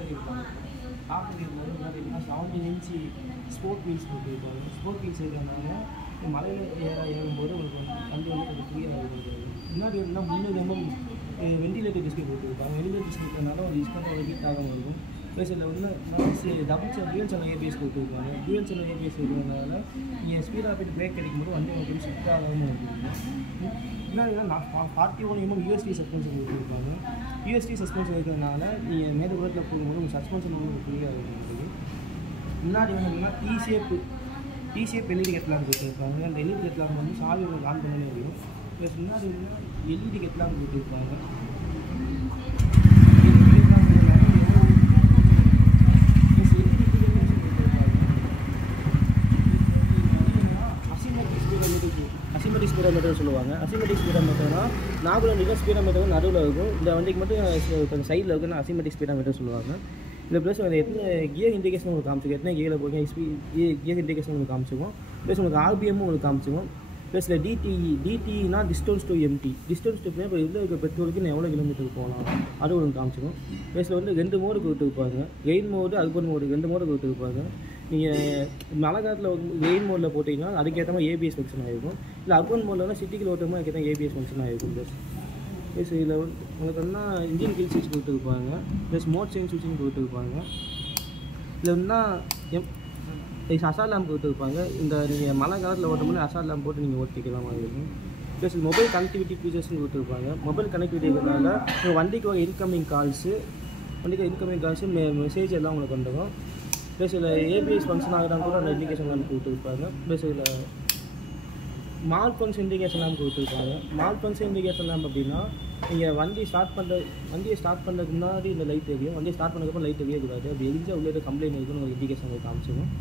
பண்ணியிருப்பாங்க. டாப் பண்ணியிருக்கும் போது பார்த்தீங்கன்னா 17 இன்ச்சு ஸ்போர்ட் வீல்ஸ் போட்டுருப்பாங்க. ஸ்போர்ட் வீல்ஸ் இருக்கிறதுனால மலையில் ஏறும்போது உங்களுக்கு வண்டி வந்து கொஞ்சம் ஃப்ரீயாக இருக்குது. முன்னாடி வந்து 300 mm வெண்டிலேட்டர் டிஸ்பிளே போட்டுருப்பாங்க. வெண்டிலேட்டர் டிஸ்பிளே இருக்கிறதுனால ஒரு டிஸ்கவுண்ட் ஹீட் ஆகாமல் இருக்கும். ப்ளஸ் இதில் வந்து டபுள் சேனல் ஏபிஎஸ் கொடுத்துருப்பாங்க. டியூவல் சேனல் ஏபிஎஸ் இருக்கிறதுனால நீங்கள் ஸ்பீடாக போய்ட்டு பிரேக் கிடைக்கும்போது வண்டி உங்களுக்கு ஷிஃப்ட் ஆகாமல் இருக்குங்க. முன்னாடி 41 mm யூஎஸ்டி சஸ்பென்ஷன் கொடுத்துருப்பாங்க. யூஎஸ்டி சஸ்பென்ஷன் இருக்கிறதுனால நீங்கள் மேலே உலகத்தில் போகும்போது உங்களுக்கு சஸ்பென்ஷன் வந்து ஃப்ரீயாக இருக்கும். முன்னாடி வந்து டி ஷேப் எல்இடி ஹெட்லாம்ப் கொடுத்துருப்பாங்க. அந்த எல்இடி ஹெட்லாம்ப் வந்து சாவி உங்களுக்கு ஆன் பண்ணவே முடியும். ப்ளஸ் முன்னாடி வந்து எல்இடி ஹெட்லாம்ப் கொடுத்துருப்பாங்க. அசிமெட்ரிக் ஸ்பீடோமீட்டர் சொல்லுவாங்க. அசிமெட்ரிக் ஸ்பீடோமீட்டர்னா நார்மல் ஸ்பீடோமீட்டர் நடுவில் இருக்கும். இந்த வண்டிக்கு மட்டும் கொஞ்சம் சைடில் இருக்குன்னு அசிமெட்ரிக் ஸ்பீடோமீட்டர் சொல்லுவாங்க. இந்த ப்ளஸ் எத்தனை கியர் இண்டிகேஷன் உங்களுக்கு காமிச்சிக்கும், எத்தனை கியரில் போய் கியர் இண்டிகேஷன் உங்களுக்கு காமிச்சிக்கும். ப்ளஸ் உங்களுக்கு ஆர்பிஎம்மும் உங்களுக்கு காமிச்சிக்கும். ப்ளஸ் இல்லை டிடினா distance to empty. Distance to இப்போ எவ்வளோ இருக்க பெட்ரோலுக்கு நான் எவ்வளோ கிலோமீட்டருக்கு போகலாம் அது உங்களுக்கு காமிச்சிக்கும். ப்ளஸில் வந்து 2 மோடு கொடுத்துருப்பாங்க. Rain mode urban mode 2 mode கொடுத்துருப்பாங்க. நீங்கள் மழை காலத்தில் ரெயின் மோடில் போட்டிங்கன்னா அதுக்கேற்ற மாதிரி ஏபிஎஸ் ஃபங்க்ஷன் ஆகிருக்கும். இல்லை அர்பன் மோடில் சிட்டிக்குள்ள ஓட்டமாக அதுக்கேற்ற ஏபிஎஸ் ஃபங்க்ஷன் ஆகிருக்கும். ப்ளஸ் இதில் உங்களுக்கு வந்து இன்ஜின் கில் ஸ்விட்ச் கொடுத்துருப்பாங்க. ப்ளஸ் மோட் சேஞ்ச் ஸ்விட்சிங் கொடுத்துருப்பாங்க. இதில் வந்து அசால் லேம்ப் கொடுத்துருப்பாங்க. இந்த நீங்கள் மழை காலத்தில் ஓட்டும்போது அசால் லேம்ப் போட்டு நீங்கள் ஓட்டிக்கலாம் இருக்கும். ப்ளஸ் மொபைல் கனெக்டிவிட்டி ஃபீச்சர்ஸ்னு கொடுத்துருப்பாங்க. மொபைல் கனெக்டிவிட்டி இருக்கிறதுனால உங்கள் வண்டிக்கு வர இன்கமிங் கால்ஸு மெசேஜ் எல்லாம் உங்களுக்கு வந்துடும். ப்ளஸ் இதில் ஏபிஎஸ் ஃபங்க்ஷன் ஆகுறாங்க கூட அந்த இண்டிகேஷன் லேம்ப் கொடுத்துருப்பாங்க. ப்ளஸ் இதில் மால் ஃபங்க்ஷன் இண்டிகேஷன் லேம்ப் கொடுத்துருப்பாங்க. மால் ஃபங்க்ஷன் இண்டிகேஷன் லேம்ப் அப்படின்னா நீங்கள் வண்டியை ஸ்டார்ட் பண்ணுறதுக்கு முன்னாடி இந்த லைட் எரியும். வண்டியை ஸ்டார்ட் பண்ணதுக்கப்புறம் லைட் எரியக்கூடாது. அப்படி எரிஞ்சால் உள்ளே கம்ப்ளைண்ட் இருக்குன்னு ஒரு இண்டிகேஷன் உங்களுக்கு காமிச்சிடும்.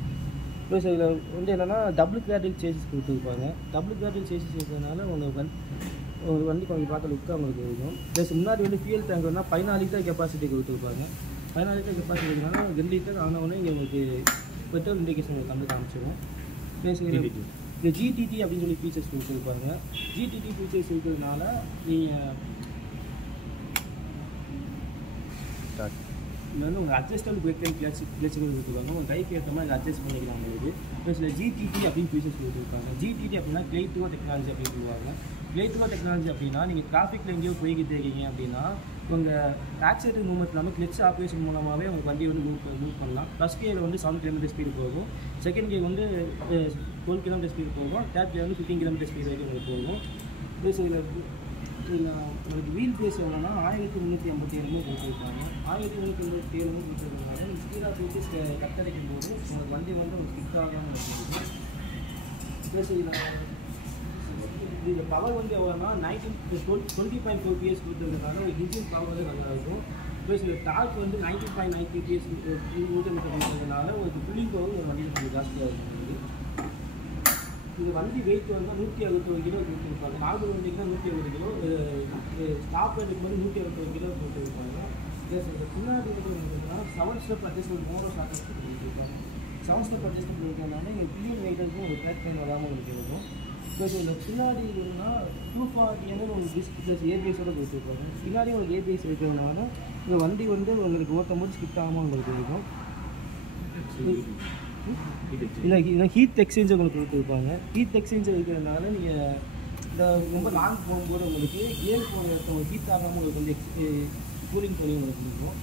ப்ளஸ் இதில் வந்து என்னென்னா டபுள் கிராடில் சேசஸ் கொடுத்துருப்பாங்க. டபுள் கிராடில் சேசஸ் இருக்கிறதுனால உங்களுக்கு வண்டி கொஞ்சம் பார்க்க லுக்காக உங்களுக்கு இருக்கும். ப்ளஸ் முன்னாடி வந்து ஃபியூல் டேங்க் வந்து 14 லிட்டர் கெப்பாசிட்டி கொடுத்துருப்பாங்க. 14 லிட்டர் கெப்பாசிட்டினால 2 லிட்டர் ஆனவொடனே இங்கே உங்களுக்கு பெட்ரோல் இண்டிகேஷன் உங்களுக்கு வந்து காமிச்சிடும். ப்ளஸ் இந்த ஜிடிடி அப்படின்னு சொல்லி ஃபீச்சர்ஸ் கொடுத்துருப்பாங்க. ஜிடிடி ஃபீச்சர்ஸ் இருக்கிறதுனால நீங்கள் இது வந்து உங்கள் அட்ஜஸ்டபிள் பிரேக் லைன் கிளச்சுகள் கொடுத்துருக்காங்க. உங்கள் கைக்கு ஏற்ற மாதிரி அட்ஜஸ்ட் பண்ணிக்கலாம் உங்களுக்கு. ப்ளஸ் இல்லை ஜிடிடி அப்படின்னு ஃபீச்சர்ஸ் கொடுத்துருக்காங்க. ஜிடிடி அப்படின்னா கிளேட்டுவோ டெக்னாலஜி அப்படின்னு சொல்லுவாங்க. கிளேட்டுவோ டெக்னாலஜி அப்படின்னா நீங்கள் டிராஃபிக்கில் எங்கேயோ போய்கிட்டு இருக்கீங்க அப்படின்னா உங்கள் ஆக்சிடென்ட் மூவ்மெண்ட் இல்லாமல் கிளச் ஆப்ரேஷன் மூலமாகவே உங்களுக்கு வண்டி வந்து மூவ் பண்ணலாம். ஃபஸ்ட் கியர் வந்து 7 km ஸ்பீடு போகும். செகண்ட் கியர் வந்து 12 km ஸ்பீடு போகும். தேர்ட் கியர் வந்து 15 km ஸ்பீடு வரைக்கும் உங்களுக்கு போகும். ப்ளஸ் இதில் உங்களுக்கு வீல் பேஸ் எவ்வளோனா 1387 கொடுத்துருக்காங்க. 1387 கொடுத்துருக்காங்க. நீங்கள் ஸ்பீடாக போயிட்டு கட்டடைக்கும் போது உங்களுக்கு வண்டி வந்து ஒரு ஸ்கிட் ஆகாமல் இருக்குது. ப்ளஸ் இதில் பவர் வந்து எவ்வளோனா 20.4 PS கொடுத்துருக்கனால ஒரு இன்ஜின் பவர் வந்து நல்லா இருக்கும். ப்ளஸ் இதில் டார்க் வந்து 90.90 PS நியூட்டன் கொடுத்ததுனால உங்களுக்கு புல்லிங் பவர் ஒரு வண்டியில் கொஞ்சம் ஜாஸ்தியாக இருக்கும். இது வண்டி வெயிட் வந்து 161 கிலோ கொடுத்துருப்பாங்க. நாகூர் வண்டிக்கு தான் 160 கிலோ. ஸ்டாப் எடுக்கும்போது 161 கிலோ கொடுத்துருப்பாங்க. ப்ளஸ் பின்னாடி வந்து 7 ஸ்டெப் அட்ஜஸ்ட்மெண்ட் மோனோ ஷார்ட் கொடுத்துருப்பாங்க. 7 ஸ்டெப் அட்ஜஸ்ட்மெண்ட் இருக்கிறதுனால நீங்கள் பில்லியன் வெயிட்டருக்கும் ஒரு ட்ராக் டைம் வராமல் உங்களுக்கு இருக்கும். ப்ளஸ் இதில் பின்னாடி இருக்குன்னா 240 ஒரு டிஸ்க் ப்ளஸ் ஏபிஎஸோடு கொடுத்துருப்பாங்க. பின்னாடி உங்களுக்கு ஏபிஎஸ் இருக்கிறதுனால இந்த வண்டி வந்து உங்களுக்கு ஓட்டும் போது ஸ்கிப் ஆகாமல் உங்களுக்கு இருக்கும். இல்லை ஹீட் எக்ஸ்சேஞ்ச் உங்களுக்கு கொடுத்துருப்பாங்க. ஹீட் எக்ஸ்சேஞ்ச் இருக்கிறதுனால நீங்கள் இந்த ரொம்ப லாங் போகும்போது உங்களுக்கு கியர் போகிற இடத்த ஹீட் ஆகாமல் உங்களுக்கு வந்து கூலிங் பண்ணி உங்களுக்கு இருக்கும்.